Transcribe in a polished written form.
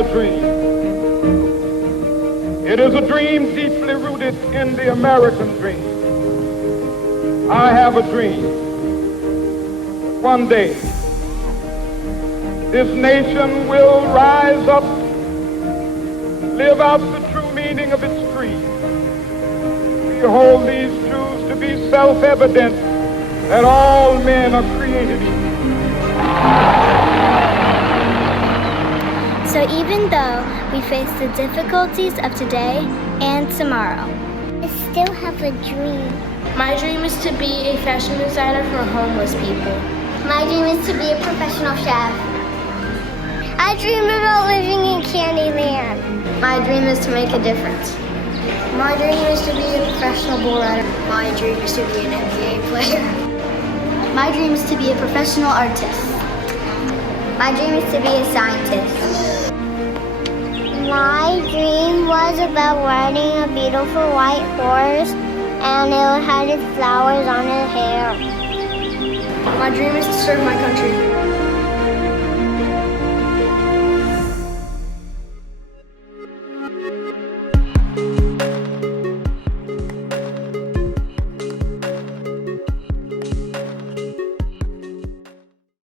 a dream. It is a dream deeply rooted in the American dream. I have a dream. One day, this nation will rise up, live out the true meaning of its creed. We hold these truths to be self-evident that all men are created equal. So even though we face the difficulties of today and tomorrow, I still have a dream. My dream is to be a fashion designer for homeless people. My dream is to be a professional chef. I dream about living in Candyland. My dream is to make a difference. My dream is to be a professional bull rider. My dream is to be an NBA player. My dream is to be a professional artist. My dream is to be a scientist. My dream was about riding a beautiful white horse and it had its flowers on its hair. My dream is to serve my country.